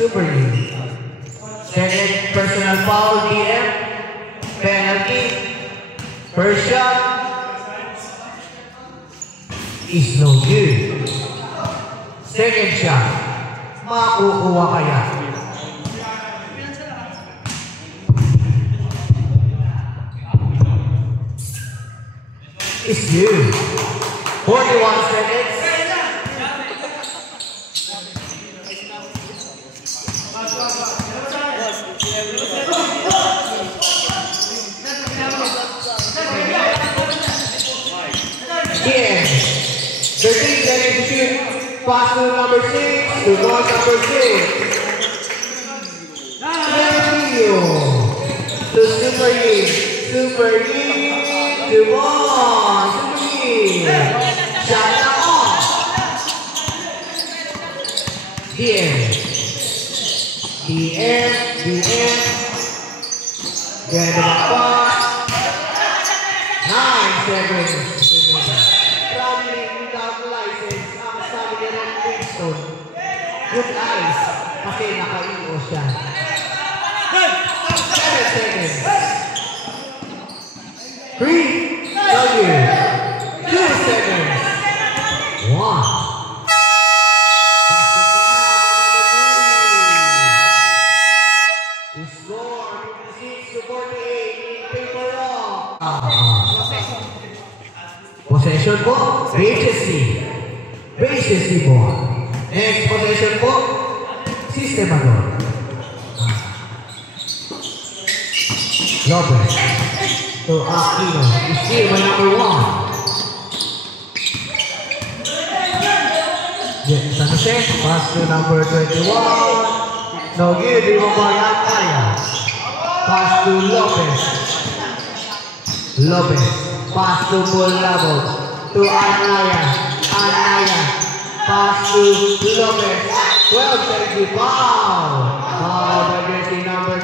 Super League. Second personal foul, DM. Penalty. First shot is no good. Second shot, makukuha kaya. It's good. 41 seconds. Yeah. 13 seconds to shoot. Pass to number 6. To ball number 6. Leo. To Super League. Super League. To ball. Super League. Shot off. DM. Get the pass. 9 seconds. Traveling without license ang sabi niya ng Kingston. Good eyes. Kasi naka-EO siya. 7 seconds. 3. W. 2 seconds. 1. Possession po, HSC po. Next possession po, Sistemador. Lopez to Aquino. Is here by number 1. San Jose, pass to number 21. No good, Ibomar Antaya. Pass to Lopez. Pass to Bulabo, to Anaya, pass to Lopez, 12 seconds, foul against number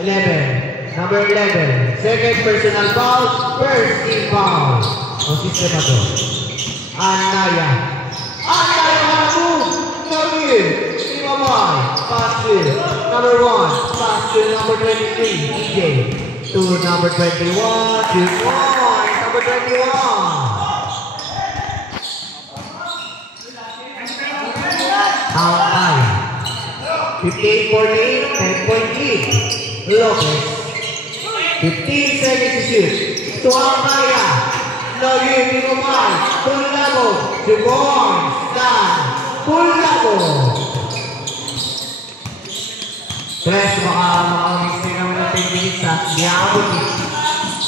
11, number 11, second personal foul, first team foul, o sistema to, Anaya, move, no good, pass to number 1, pass to number 23, DJ. To number 21, 2 points, number 21. Angkay. 58-48, 10-point lead. Lopez. 15 seconds to shoot. To Angkaya. No good, Ibomar. Bulabo. 2 points. Done. Bulabo. Press, maka-extend naman ng 10 minutes ha. Hindi aabot eh.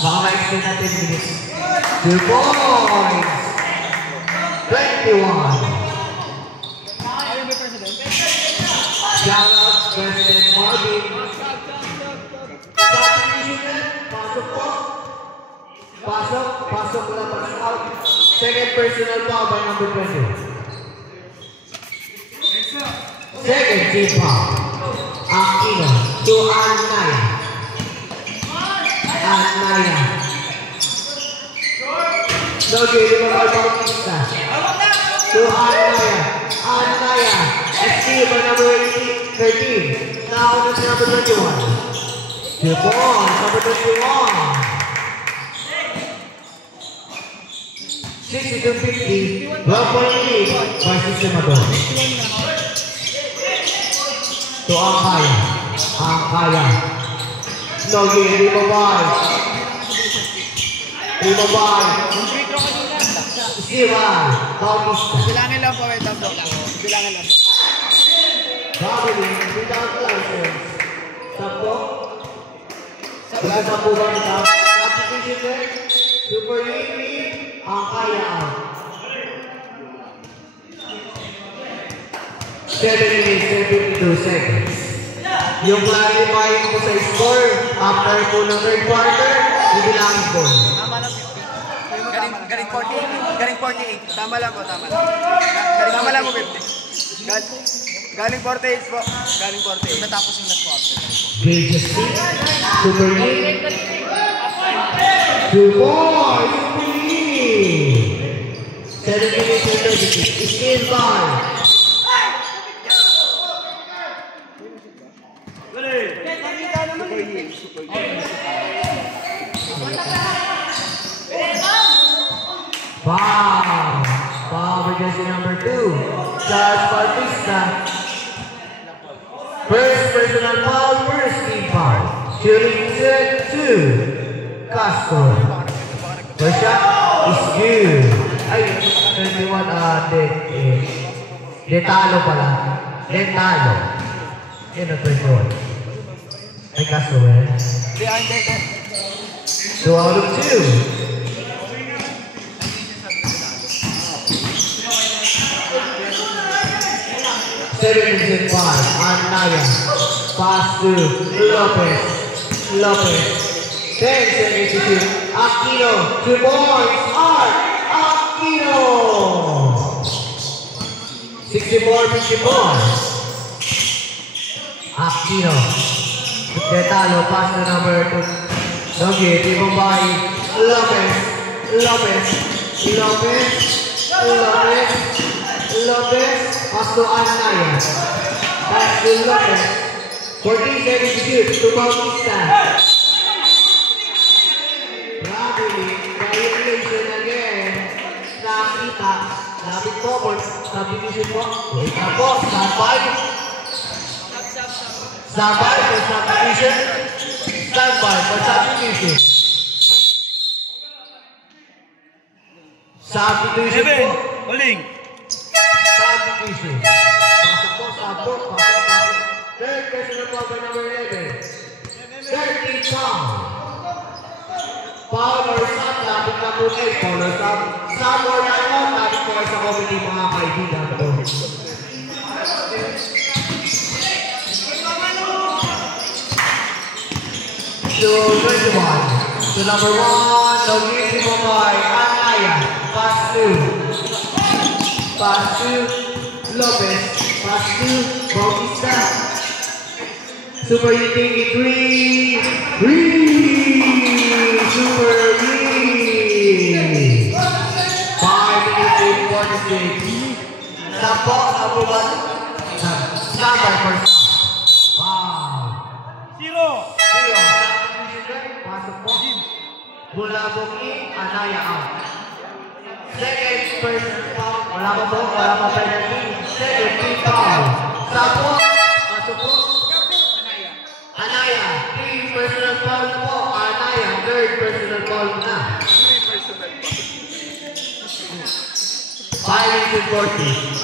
Baka ma-extend na 10 minutes. 2 points! 21. Shout out, President Marvin. Pasok po. Pasok na pasok out. Second personal foul by number 20. Second team foul. Aquino to Anaya. No good, Ibomar Bautista. To Anaya. Steal by number 13. Now that's number 21. 2 points, number 21. 62-50. 12-point lead by Sistemador. To Angkaya. No good, Ibomar. Sira, Bautista. Bilangin lang po, wait lang po. Bilangin lang. Traveling without license. Sampo. Wala sa po ba nila? Application there. Super League. Angkaya out. 7 minutes and 52 seconds. Yung clarifying ko sa score, after po ng third quarter, ibilangin ko. Galing 48. Tama lang po. Tama lang po 50. Galing 48 po. Galing 48. Natapos yung last quarter. Great Super League. 2 points. Super League. 7 minutes and 36. Still by 2, Charles Bautista. First personal foul, first team foul. Shooting set 2, Castro. First shot is good. Ay, 21, Detalo pala. Detalo. Yan ang 21. Ay, Castro eh. 2 out of 2. 7-5, Anaya, pass to Lopez, 10 seconds to shoot, Aquino, 2 points, Aquino, 64-54, Aquino, Detalo, pass to number 2, Nogi, Tibombay, Lopez, pass to Anaya, pass to Lopez, 14 seconds to shoot, to Bautista. Gradually, violation again. Nakita, lapit po, substitution po. Wait na po, standby for substitution. Standby for substitution. Substitution po. Uling. Substitution. Pasok po, pasok. Third personal foul by number 11. 13 foul. Foul or stop, lapit na po kayo. Foul or stop. Stop or time-out, lapit po kayo sa committee mga kaibigan ko. So, 21. So, number 1, Nogi Tibombay, Anaya, pass to Lopez, pass to Bautista. Super hitting in 3, super lead. 5 minutes and 46. Stop ba? Standby for stop. Wow. 0. Pasok po. Bulabog in, Anaya out. Second person foul. Wala pa penalty. Second team foul. Stop po. Pasok po. Anaya. 3 personal foul na po. Anaya. 3rd personal foul na. 5 minutes and 40.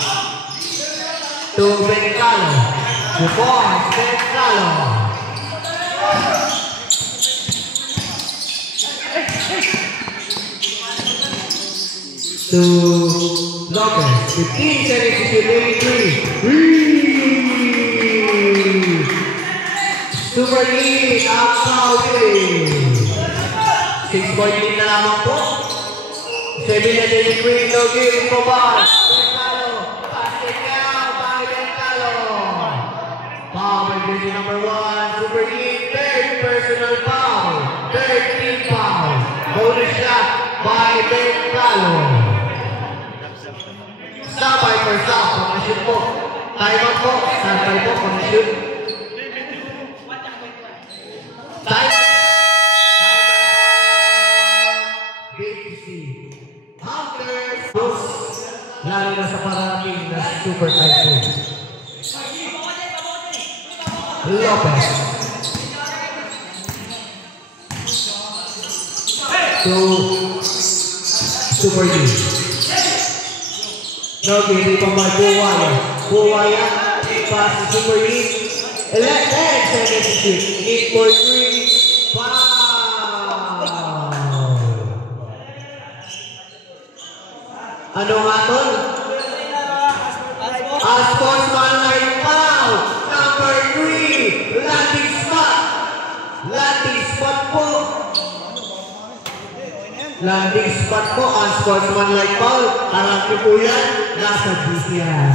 To Bencalo. 2 points. Bencalo. To Lopez, 15 seconds to shoot, 83. Super lead, outstanding. 6 point lead na lamang po. 7-83, no game for Bob. Bencalo, pass it down by Bencalo. Foul by jersey number 1, super lead, 3rd personal foul, 3rd team foul. Bonus shot by Bencalo. Standby for stop, pang-shoot po. Time-out po, standby po, pang-shoot. Time-out. BTC. Hunters. Lalo na sa parating na super typhoon. Lopez. To Super G. Nogi, Tibombay, Buwaya, pass to Super League, 11 seconds to shoot, 8 for 3, foul! Ano nga tol? Unsportsmanlike foul, number 3, landing spot po. Landing spot po, unsportsmanlike foul. Alam niyo po yan, nasa GC yan.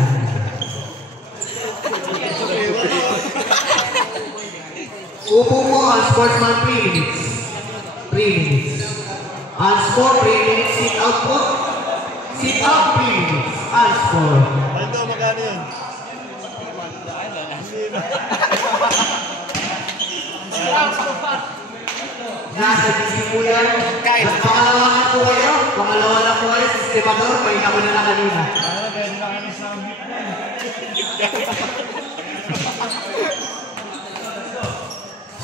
Upo po, unsportsman 3 minutes. 3 minutes. Unsport 3 minutes, sit out po. Sit out 3 minutes. Unsport. Ito, magkano yun? Nasa GC po yan. Pangalawa na po kayo. Sistemador, pahinga ko na lang kanina.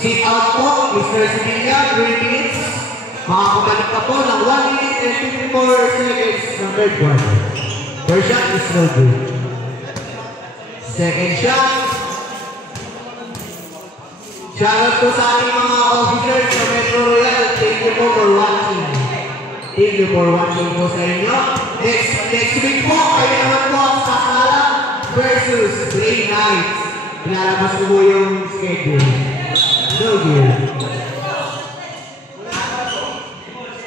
Sit out po, Mr. Sevilla, 3 minutes. Makakabalik ka po ng 1 minute and 54 seconds ng third quarter. First shot is no good. Second shot. Shoutout po sa ating mga officers sa Metro Royal. Thank you po for watching. Thank you for watching po sa inyo. Next week po, kayo naman po ang Sakala versus Grey Knights. Pinalabas ko po yung schedule. No good.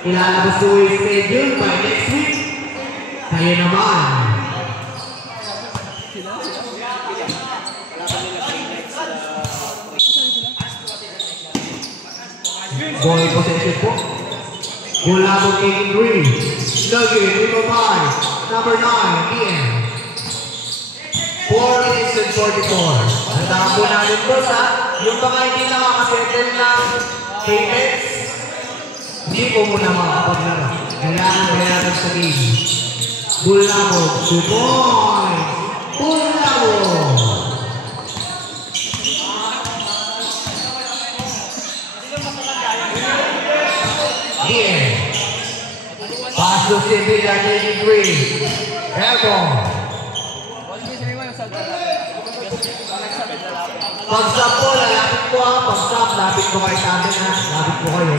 Pinalabas ko po yung schedule by next week. Kayo naman. Ball possession po. Ball labog taking 3. Nugget, number 5. Number 9, PM. 4 minutes and 44. Tandaan po natin po sa yung mga hindi nakakasettle ng payments, hindi po muna makapaglaro. Kailangan bayaran sa game. Ball labog, 2 points. Ball labog. Pass to Sevilla, 83. Airborne. Pag-stop po, lalapit po ha. Pag-stop, lapit po kayo sa amin ha. Lapit po kayo.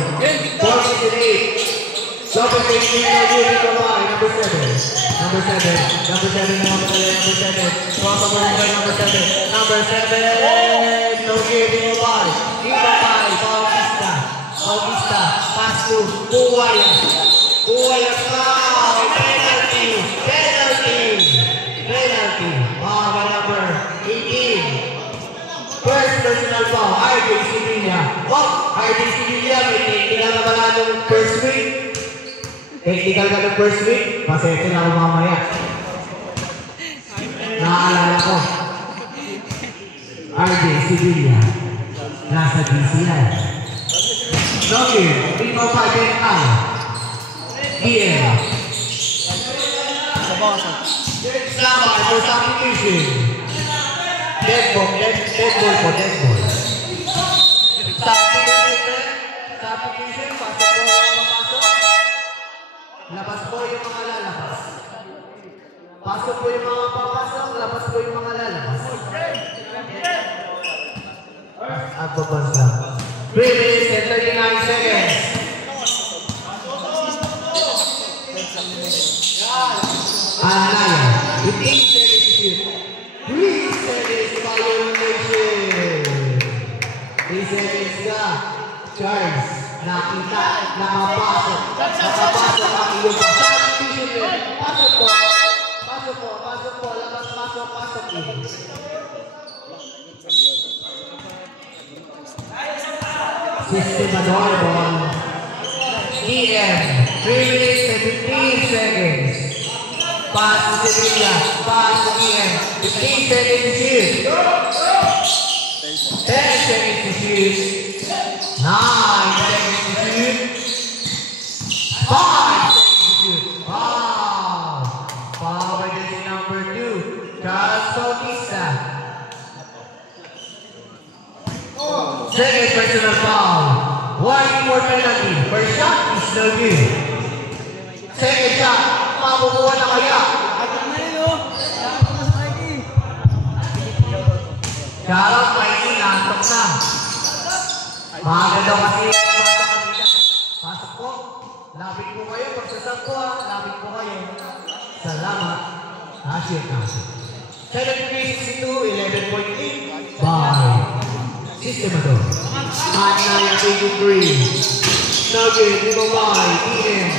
4-8. Double take, dito ba? Number 7. Number 7. Number 7 na number 7. Crossover number 7. Number 7. No giving ba? Dito ba? Bautista. Bautista. Pass to Buwaya. Buwaya foul. Penalty. Penalty. Penalty. Baba number 18. First personal foul. RJ Sevilla. Oh, RJ Sevilla. May technical na pala nung first week. Technical ka nung first week. Pasensya na ako mamaya. Naaalala ko. RJ Sevilla. Nasa DCI. Nugget. Timo Pagental. PM. Sama for substitution. Dead ball po, dead ball. Substitution, pasok po ang papasok. Labas po yung mga lalabas. Pasok po yung mga papasok, labas po yung mga lalabas. At babas lang. 3 minutes and 39 seconds. Anaya, 15 seconds to shoot. 3 seconds violation. 3 seconds ka. Charles, nakita, nakapasok. Nakapasok ang iyong substitution. Pasok po. Pasok po, pasok po. Labas, pasok, pasok. Sistemador ball. DM, 3 minutes and 15 seconds. Pass to Sevilla, pass to DM, 15 seconds to shoot. 10 seconds to shoot. 9 seconds to shoot. 5 seconds to shoot. Wow! Foul by jersey number 2, Charles Bautista. Second personal foul. 1 more penalty. First shot is no good. Second shot, mabubuha na kaya. Charles, Mikey, nantok na. Maaga daw kasi pasok po. Lapit po kayo. Pagsasap po ha. Lapit po kayo. Salamat. Ashir kasi. 7-3-62, 11.8. Bye. Sistemador. Anaya 83. Nugget, Libabay, DM.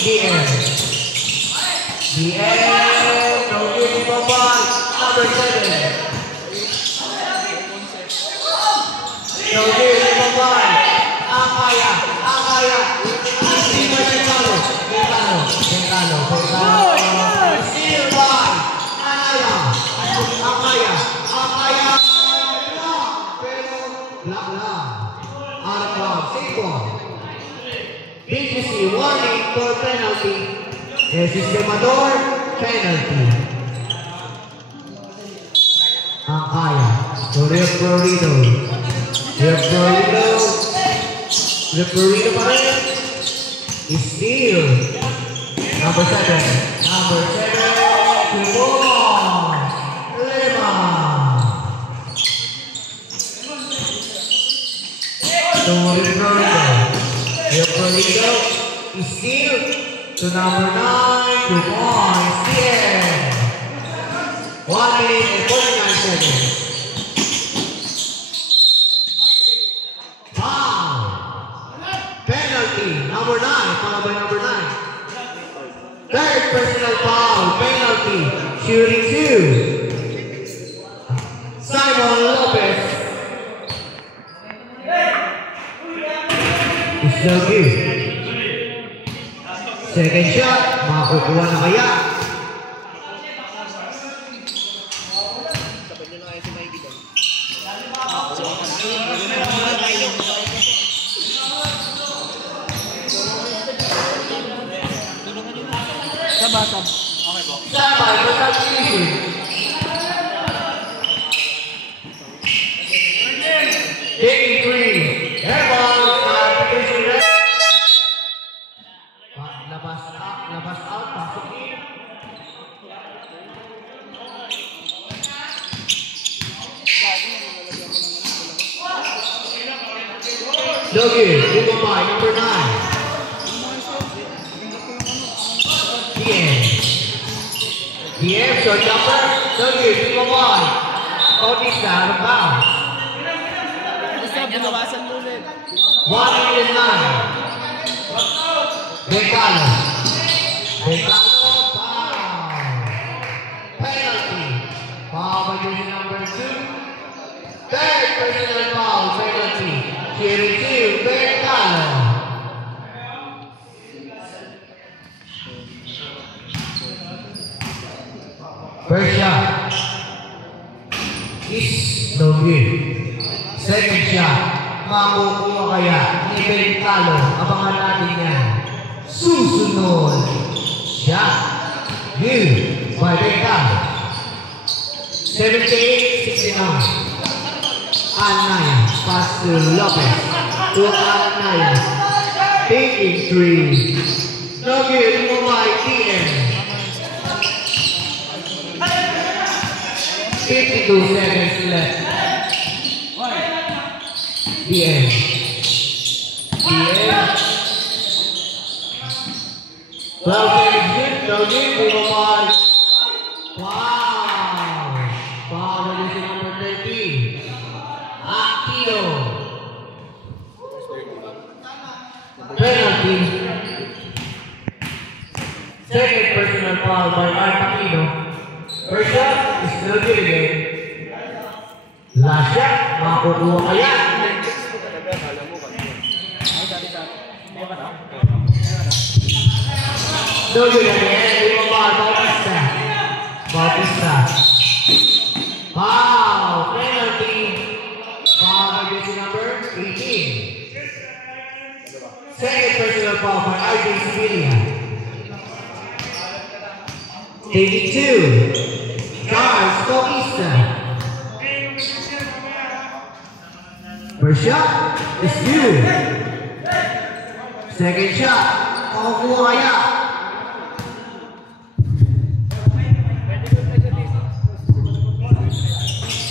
DM. DM. Nugget, Libabay. Number 7. Nugget, Libabay. Anaya. Anaya. Hindi mo Bengalo. Bengalo. Bengalo. Bengalo. Still by Anaya. Anaya. Anaya. Pero black lang. Arca. Siko. BGC warning for penalty. Sistemador. penalty. Ang kaya. So, referee pa rin. Is still. Number 7. Kumon. Lima. So, referee is still to number 9. Kumon. Still. 1 minute and 49 seconds. Penalty, number 9, followed by number 9. Third personal foul, penalty, shooting 2. Simon Lopez. It's no good. Second shot, makukuha na kaya. Sabasab. Okay po. Sabay, basag finishing. Taking 3. Airball, application red. Labas out, pasok in. Logi, Lumamay, number 9. DM, short jumper, Logi, Lumamay. Bautista, out of bounds. Basta, binawasan mo ulit. 1 minute and 9. Becalo, foul. Penalty. Foul by jersey number 2. Third personal foul, penalty. Shooting 2, Becalo. First shot is no good. Second shot, makukuha kaya ni Becalo. Abangan natin yan. Susunod. Shot. Good by Becalo. 78-69. Anaya. Pass to Lopez. To Anaya. Taking 3. No good. Lumamay. TM. 52 seconds left. The end. Well, Lumamay. Wow. Foul by jersey number 13. Aquino. Penalty. Second personal foul by Aquino. First shot is still good again. Last shot, makukuha kaya. No good again. Bautista. Foul. Penalty. Foul by jersey number 18. Second personal foul by RJ Sevilla. Taking 2. Charles Bautista. First shot is good. Second shot, makukuha kaya.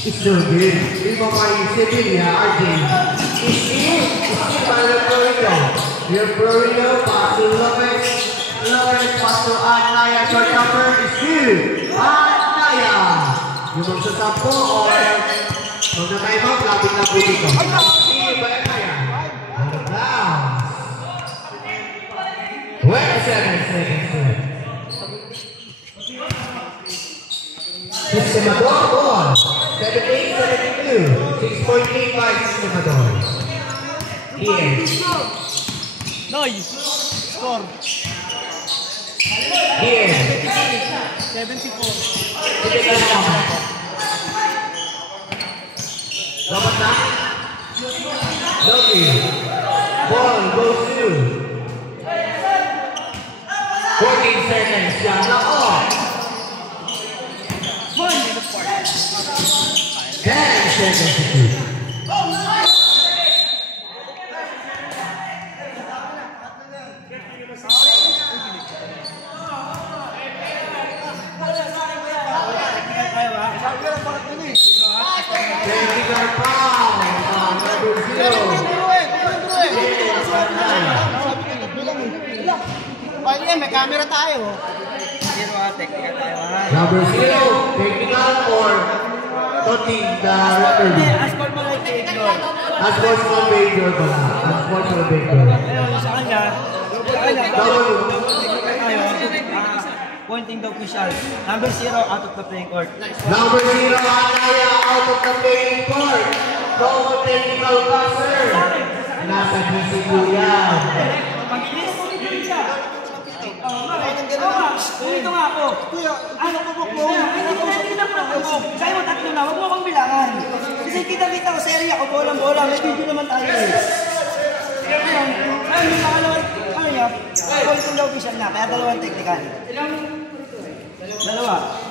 It's so good. Lumamay Sevilla, RJ. It's in by Leporino. Pass to Lopez. Lopez, pass to Anaya. Short jumper is good. Anaya. Yung magsasampo or kung na-time out, lapit na po dito. See ba Anaya? Out of bounds. 27 seconds left. Sistemador ball. 78-72. 6.35 Sistemador. Here. Noy! Score! Here. 74. Dapat na? Logi. Ball goes to 14 seconds. Shot na off. seconds to shoot. Technical foul. Number 0. May camera tayo. Number 0, technical for touching the referee. Asphalt mo like Pedro. Asphalt for Pedro pala. Asphalt for Pedro. Ayun, sa kanya, pointing the official. Number 0 out of the playing court. Number 0, Anaya out of the playing court. No technical passer. Nasa GCU yan. Magilis. Dito nga ako. Ano pupuk mo? Hindi na pupuk. Sa'yo mo tatlo na. Huwag mo akong bilangan. Kasi kita-kita ko sa area ko. Bolang-bola. May video naman tayo. Ngayon, yung nakalawag. Ano niya? Call kong daw official na. Kaya dalawang technical. Dalawa.